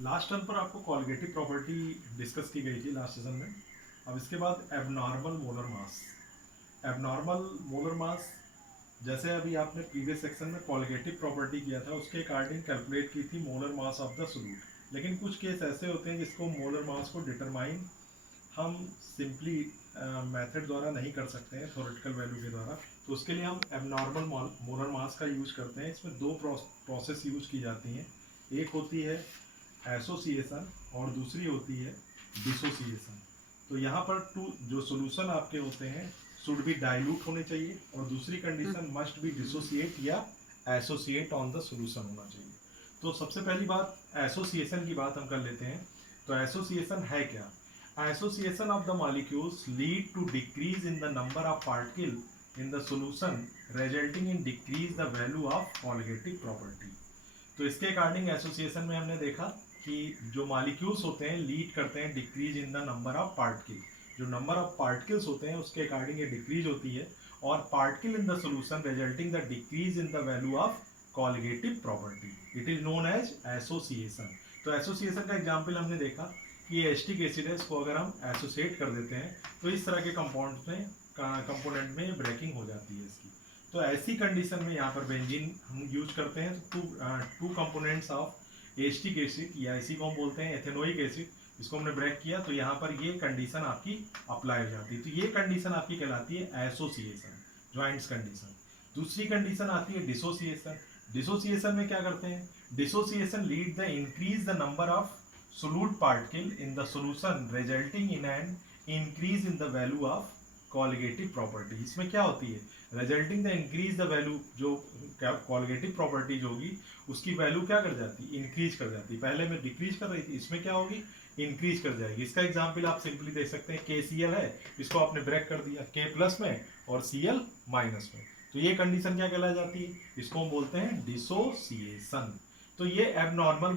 Last term पर आपको colligative property discuss की गई थी लास्ट सेशन में। अब इसके बाद abnormal molar mass. Abnormal molar mass जैसे अभी आपने प्रीवियस सेक्शन में कॉलिगेटिव प्रॉपर्टी किया था उसके अकॉर्डिंग कैलकुलेट की थी molar mass of the solute. लेकिन कुछ केस ऐसे होते हैं जिसको मोलर मास को डिटरमाइन हम सिंपली मेथड द्वारा नहीं कर सकते हैं, थ्योरेटिकल वैल्यू के द्वारा। तो उसके लिए हम एबनॉर्मल मोलर मास का यूज करते हैं। इसमें दो प्रोसेस यूज की जाती हैं। एक होती है एसोसिएशन और दूसरी होती है डिसोसिएशन। तो यहाँ पर टू जो सोल्यूशन आपके होते हैं शुड बी डाइल्यूट होने चाहिए और दूसरी कंडीशन मस्ट बी डिसोसिएट या एसोसिएट ऑन द सोल्यूशन होना चाहिए। तो सबसे पहली बात एसोसिएशन की बात हम कर लेते हैं। तो एसोसिएशन है क्या? Association of the molecules lead to decrease in the number of particles in the solution, resulting in decrease the value of colligative property। तो इसके अकॉर्डिंग एसोसिएशन में हमने देखा कि जो मॉलिक्यूल्स होते हैं लीड करते हैं decrease in the number of particle. जो नंबर ऑफ पार्टिकल्स होते हैं उसके अकॉर्डिंग ये डिक्रीज होती है और particle in the solution resulting the decrease in the value of colligative property. It is known as association. तो एसोसिएशन का एग्जाम्पल हमने देखा कि एस्टिक एसिड है, इसको अगर हम एसोसिएट कर देते हैं तो इस तरह के कंपोनेंट में ब्रेकिंग हो जाती है इसकी। तो ऐसी कंडीशन में यहाँ पर बेंजीन हम यूज करते हैं। तो two components of acetic acid या इसी को हम बोलते हैं एथेनोइक एसिड, इसको हमने ब्रेक किया तो यहाँ पर ये कंडीशन आपकी अप्लाई हो जाती है। तो ये कंडीशन आपकी कहलाती है एसोसिएशन, ज्वाइंट्स कंडीशन। दूसरी कंडीशन आती है डिसोसिएशन। डिसोसिएशन में क्या करते हैं? Dissociation lead the increase the number of solute particle in the solution resulting in an increase in the value of colligative property। इसमें क्या होती है? resulting the increase the value, जो colligative properties होगी उसकी वैल्यू क्या कर जाती है? इंक्रीज कर जाती है। पहले में डिक्रीज कर रही थी, इसमें क्या होगी? इंक्रीज कर जाएगी। इसका एग्जाम्पल आप सिंपली देख सकते हैं, KCl है, इसको आपने ब्रेक कर दिया K प्लस में और Cl माइनस में। तो ये कंडीशन क्या कहलाई जाती है? इसको हम बोलते हैं डिसोसिएशन। तो ये एबनॉर्मल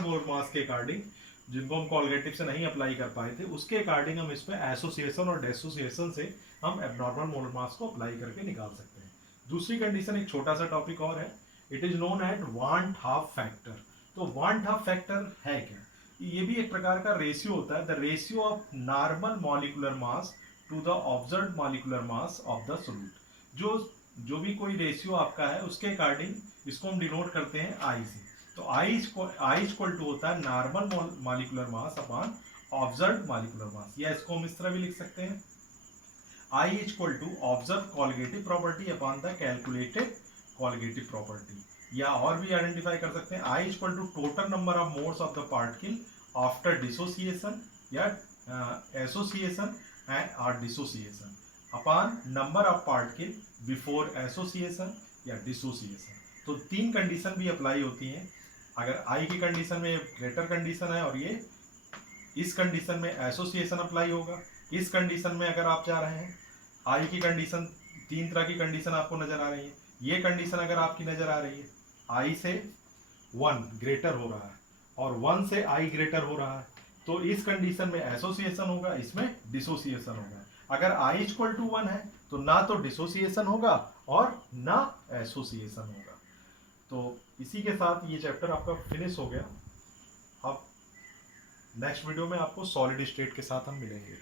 मोलर मास के अकॉर्डिंग, जिनको हम कॉलिगेटिव से नहीं अप्लाई कर पाए थे, उसके अकॉर्डिंग हम इसमें एसोसिएशन और डिसोसिएशन से हम एबनॉर्मल मोलर मास को अप्लाई करके निकाल सकते हैं। दूसरी कंडीशन एक छोटा सा टॉपिक और है, it is known at want half factor. तो वांट हाफ फैक्टर है क्या? ये भी एक प्रकार का रेशियो होता है, the ratio of normal molecular mass to the observed molecular mass of the solute. जो भी कोई रेशियो आपका है उसके अकॉर्डिंग इसको हम डिनोट करते हैं आई से। तो आई इक्वल टू होता है normal molecular mass upon observed molecular mass, या इसको हम इस तरह भी लिख सकते हैं i equal to observe colligative property upon the calculated colligative property. या और भी आइडेंटिफाई कर सकते हैं i equal to total number of modes of the particle after dissociation या एसोसिएशन एंड और dissociation upon number of particle before association या dissociation. तो तीन कंडीशन भी अप्लाई होती हैं। अगर आई की कंडीशन में ग्रेटर कंडीशन है और ये इस कंडीशन में एसोसिएशन अप्लाई होगा। इस कंडीशन में अगर आप जा रहे हैं, आई की कंडीशन, तीन तरह की कंडीशन आपको नजर आ रही है। ये कंडीशन अगर आपकी नजर आ रही है, आई से 1 ग्रेटर हो रहा है और 1 से आई ग्रेटर हो रहा है, तो इस कंडीशन में एसोसिएशन होगा, इसमें डिसोसिएशन होगा। अगर आई इक्वल टू 1 है तो ना तो डिसोसिएशन होगा और ना एसोसिएशन होगा। तो इसी के साथ ये चैप्टर आपका फिनिश हो गया। अब नेक्स्ट वीडियो में आपको सॉलिड स्टेट के साथ हम मिलेंगे।